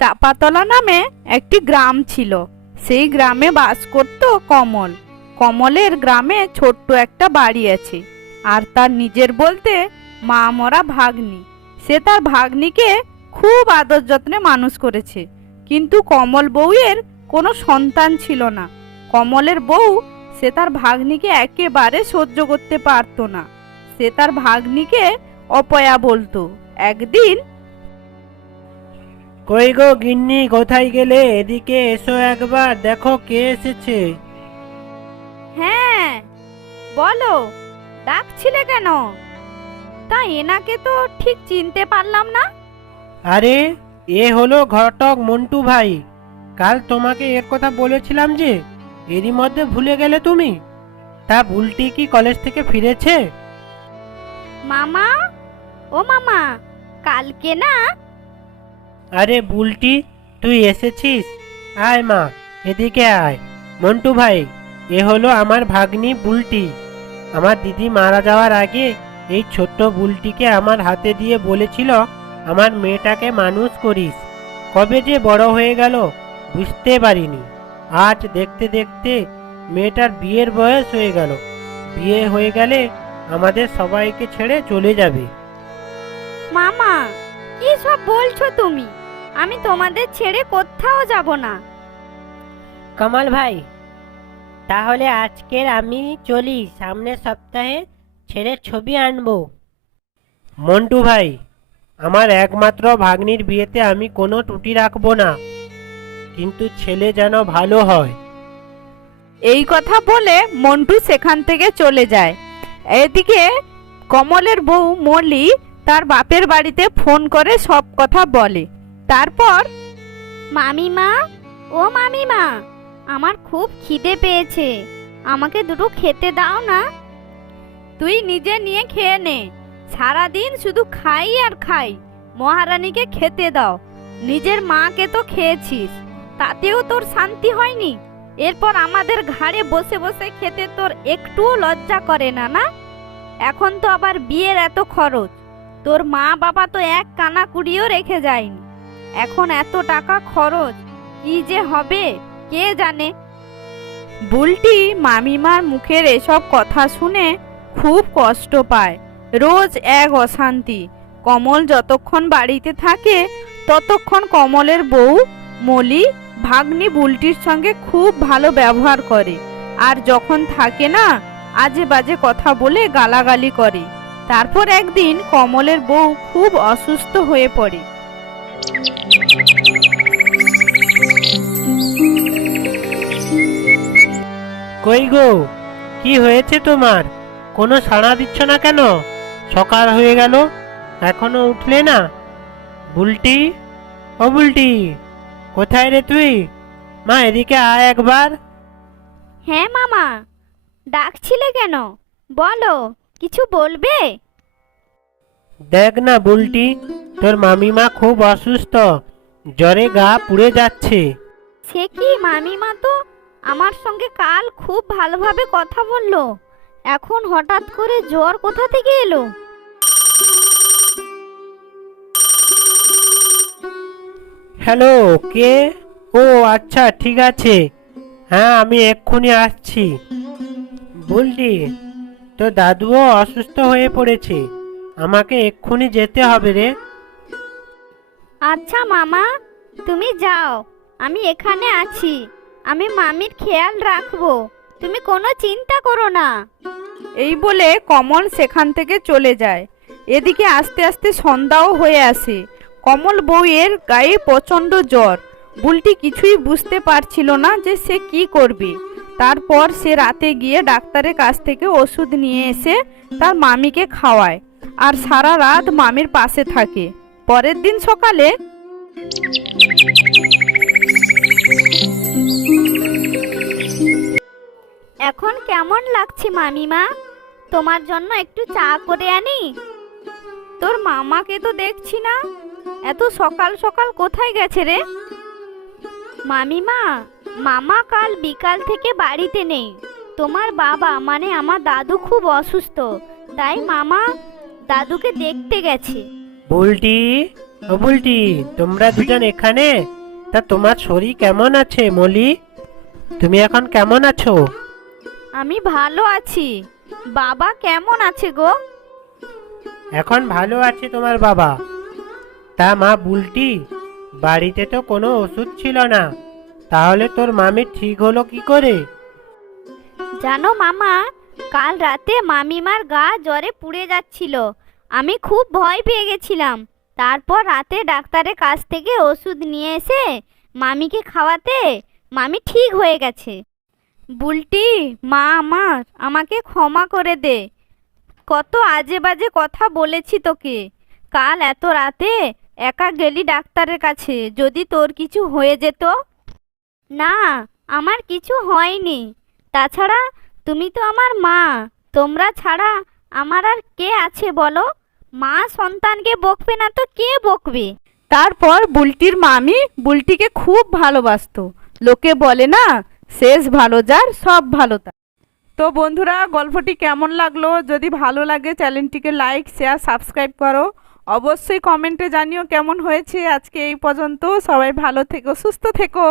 চাপাতলা নামে একটি গ্রাম ছিল। সেই গ্রামে বাস করত কমল। কমলের গ্রামে ছোট্ট একটা বাড়ি আছে, আর তার নিজের বলতে মা মরা ভাগ্নি। সে তার ভাগ্নিকে খুব আদর যত্নে মানুষ করেছে, কিন্তু কমল বউয়ের কোনো সন্তান ছিল না। কমলের বউ সে তার ভাগ্নিকে একেবারে সহ্য করতে পারত না। সে তার ভাগ্নিকে অপয়া বলতো। একদিন, কই গো গিন্নি, কোথায় গেলে? এদিকে এসো একবার, দেখো কে এসেছে। হ্যাঁ বলো, ডাকছিলে কেন? তা এনাকে তো ঠিক চিনতে পারলাম না। আরে, এ হলো ঘটক মন্টু ভাই। কাল তোমাকে এর কথা বলেছিলাম যে, এরই মধ্যে ভুলে গেলে তুমি? তা বুলটি কি কলেজ থেকে ফিরেছে? মামা, ও মামা, কালকে না? আরে বুলটি, তুই এসেছিস? আয় মা, এদিকে আয়। মন্টু ভাই, এ হলো আমার ভাগ্নি বুলটি। আমার দিদি মারা যাওয়ার আগে এই ছোট্ট বুলটিকে আমার হাতে দিয়ে বলেছিল, আমার মেয়েটাকে মানুষ করিস। কবে যে বড় হয়ে গেল বুঝতে পারিনি। আজ দেখতে দেখতে মেয়েটার বিয়ের বয়স হয়ে গেল। বিয়ে হয়ে গেলে আমাদের সবাইকে ছেড়ে চলে যাবে। মামা, কি সব বলছো তুমি? আমি তোমাদের ছেড়ে কোথাও যাব না। কমল ভাই, তাহলে আজকের আমি চলি, সামনের সপ্তাহে ছেলের ছবি আনবো। মন্টু ভাই, আমার একমাত্র ভাগ্নির বিয়েতে আমি কোনো ত্রুটি রাখবো না, কিন্তু ছেলে যেন ভালো হয়। এই কথা বলে মন্টু সেখান থেকে চলে যায়। এদিকে কমলের বউ মলি তার বাপের বাড়িতে ফোন করে সব কথা বলে। তারপর, মামিমা, ও মামিমা, আমার খুব খিদে পেয়েছে, আমাকে দুটো খেতে দাও না। তুই নিজে নিয়ে খেয়ে নে, সারাদিন শুধু খাই আর খাই। মহারানীকে খেতে দাও। নিজের মাকে তো খেয়েছিস, তাতেও তোর শান্তি হয়নি। এরপর আমাদের ঘাড়ে বসে বসে খেতে তোর একটুও লজ্জা করে না? না, এখন তো আবার বিয়ের এত খরচ। তোর মা বাবা তো এক কানা কুড়িও রেখে যায়নি, এখন এত টাকা খরচ, কি যে হবে কে জানে। বুলটি মামিমার মুখের এসব কথা শুনে খুব কষ্ট পায়। রোজ এক অশান্তি। কমল যতক্ষণ বাড়িতে থাকে ততক্ষণ কমলের বউ মলি ভাগ্নি বুলটির সঙ্গে খুব ভালো ব্যবহার করে, আর যখন থাকে না আজে বাজে কথা বলে গালাগালি করে। তারপর একদিন কমলের বউ খুব অসুস্থ হয়ে পড়ে। কই গো, কি হয়েছে তোমার? কোনো সাড়া দিচ্ছ না কেন? সকাল হয়ে গেল, এখনো উঠলে না? বুলটি, ও বুলটি, কোথায় রে তুই? মা, এদিকে আয় একবার। হ্যাঁ মামা, ডাকছিলে কেন? বলো, কিছু বলবে? দেখ না বুলটি, তোর মামিমা খুব অসুস্থ, জ্বরে গা পুড়ে যাচ্ছে। সে কি, মামিমা তো আমার সঙ্গে কাল খুব ভালোভাবে কথা বললো, এখন হঠাৎ করে জ্বর কোথা থেকে এলো? হ্যালো, কে? ও আচ্ছা, ঠিক আছে, হ্যাঁ আমি এক্ষুনি আসছি। বুলটি, তোর দাদুও অসুস্থ হয়ে পড়েছে, আমাকে এক্ষুনি যেতে হবে রে। আচ্ছা মামা, তুমি যাও, আমি এখানে আছি। আমি মামির খেয়াল রাখবো, তুমি কোনো চিন্তা করো না। এই বলে কমল সেখান থেকে চলে যায়। এদিকে আস্তে আস্তে সন্ধ্যাও হয়ে আসে। কমল বউয়ের গায়ে প্রচণ্ড জ্বর। বুলটি কিছুই বুঝতে পারছিল না যে সে কি করবে। তারপর সে রাতে গিয়ে ডাক্তারের কাছ থেকে ওষুধ নিয়ে এসে তার মামিকে খাওয়ায়, আর সারা রাত মামির পাশে থাকে। পরের দিন সকালে, এখন কেমন লাগছে মামিমা? তোমার জন্য একটু চা করে আনি? তোর মামাকে তো দেখছি না, এত সকাল সকাল কোথায় গেছে রে? মামিমা, মামা কাল বিকাল থেকে বাড়িতে নেই। তোমার বাবা মানে আমার দাদু খুব অসুস্থ, তাই মামা দাদুকে দেখতে গেছে। বুলটি, ও বুলটি, তোমরা দুজন এখানে? তা তোমার শরীর কেমন আছে মলি? তুমি এখন কেমন আছো? আমি ভালো আছি। বাবা কেমন আছে গো? এখন ভালো আছে তোমার বাবা। তা মা বুলটি, বাড়িতে তো কোনো ওষুধ ছিল না, তাহলে তোর মামি ঠিক হলো কি করে? জানো মামা, কাল রাতে মামিমার গা জ্বরে পুড়ে যাচ্ছিল। আমি খুব ভয় পেয়ে গেছিলাম। তারপর রাতে ডাক্তারের কাছ থেকে ওষুধ নিয়ে এসে মামিকে খাওয়াতে মামি ঠিক হয়ে গেছে। বুলটি, মা আমার, আমাকে ক্ষমা করে দে। কত আজে বাজে কথা বলেছি তোকে। কাল এত রাতে একা গেলি ডাক্তারের কাছে, যদি তোর কিছু হয়ে যেত। না, আমার কিছু হয়নি। তাছাড়া তুমি তো আমার মা। তোমরা ছাড়া আমার আর কে আছে বলো? মা সন্তানকে বকবে না তো কে বকবে? তারপর বুলটির মামি বুলটিকে খুব ভালোবাসতো। লোকে বলে না, শেষ ভালো যার সব ভালো তার। তো বন্ধুরা, গল্পটি কেমন লাগলো? যদি ভালো লাগে চ্যানেলটিকে লাইক, শেয়ার, সাবস্ক্রাইব করো। অবশ্যই কমেন্টে জানিও কেমন হয়েছে। আজকে এই পর্যন্ত। সবাই ভালো থেকো, সুস্থ থেকো।